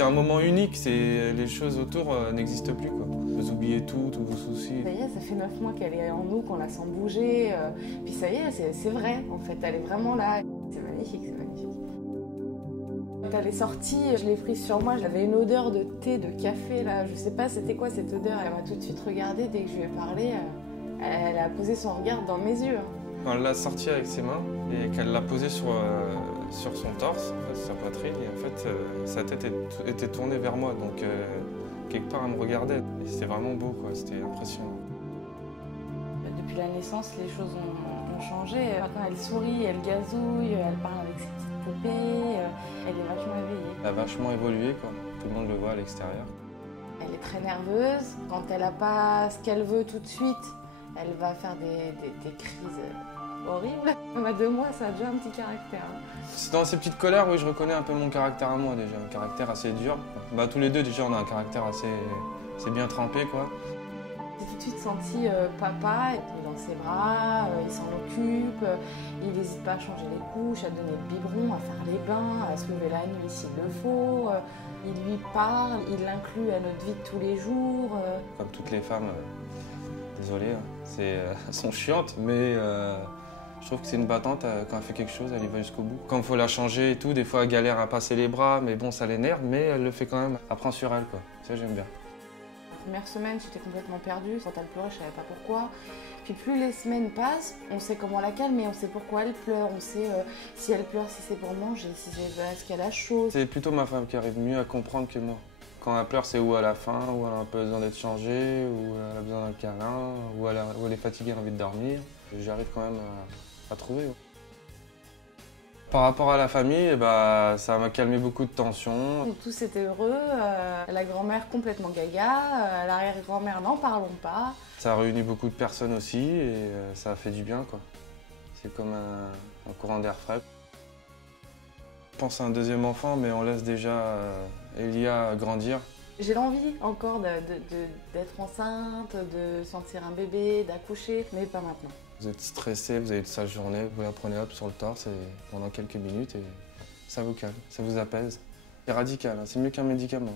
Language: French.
c'est un moment unique, les choses autour n'existent plus, quoi. Vous oubliez tout, tous vos soucis. Ça y est, ça fait 9 mois qu'elle est en nous, qu'on la sent bouger. Puis ça y est, c'est vrai, en fait, elle est vraiment là. C'est magnifique, c'est magnifique. Quand elle est sortie, je l'ai prise sur moi, j'avais une odeur de thé, de café, là. Je sais pas c'était quoi cette odeur, elle m'a tout de suite regardée, dès que je lui ai parlé, elle a posé son regard dans mes yeux. Quand elle l'a sortie avec ses mains et qu'elle l'a posée sur son torse, en fait, sa poitrine, et en fait, sa tête était tournée vers moi, donc quelque part elle me regardait. Et c'était vraiment beau, quoi, c'était impressionnant. Depuis la naissance, les choses ont changé. Quand elle sourit, elle gazouille, elle parle avec ses petites poupées, elle est vachement éveillée. Elle a vachement évolué, quoi. Tout le monde le voit à l'extérieur. Elle est très nerveuse. Quand elle n'a pas ce qu'elle veut tout de suite, elle va faire des crises horribles. À 2 mois, ça a déjà un petit caractère. C'est dans ces petites colères, oui, je reconnais un peu mon caractère à moi déjà, un caractère assez dur. Bah, tous les deux déjà, on a un caractère assez bien trempé, quoi. J'ai tout de suite senti papa, il est dans ses bras, il s'en occupe, il n'hésite pas à changer les couches, à donner le biberon, à faire les bains, à se lever la nuit s'il le faut. Il lui parle, il l'inclut à notre vie de tous les jours. Comme toutes les femmes, désolé, hein, elles sont chiantes, mais je trouve que c'est une battante. Quand elle fait quelque chose, elle y va jusqu'au bout. Quand il faut la changer et tout, des fois elle galère à passer les bras, mais bon, ça l'énerve, mais elle le fait quand même. Elle prend sur elle, quoi. Ça, j'aime bien. La première semaine, j'étais complètement perdue. Quand elle pleurait, je ne savais pas pourquoi. Puis plus les semaines passent, on sait comment la calmer, on sait pourquoi elle pleure, on sait si elle pleure, si c'est pour manger, si c'est parce qu'elle a chaud. C'est plutôt ma femme qui arrive mieux à comprendre que moi. Quand elle pleure, c'est où elle a faim, où elle a un peu besoin d'être changée, où elle a besoin d'un câlin, où elle est fatiguée, elle a envie de dormir. J'arrive quand même à trouver. Ouais. Par rapport à la famille, bah, ça m'a calmé beaucoup de tensions. Tous étaient heureux, la grand-mère complètement gaga, l'arrière-grand-mère n'en parlons pas. Ça a réuni beaucoup de personnes aussi et ça a fait du bien, quoi. C'est comme un courant d'air frais. Je pense à un deuxième enfant, mais on laisse déjà Elia grandir. J'ai l'envie encore d'être enceinte, de sentir un bébé, d'accoucher, mais pas maintenant. Vous êtes stressé, vous avez toute sa journée, vous la prenez hop sur le torse et pendant quelques minutes et ça vous calme, ça vous apaise. C'est radical, hein, c'est mieux qu'un médicament.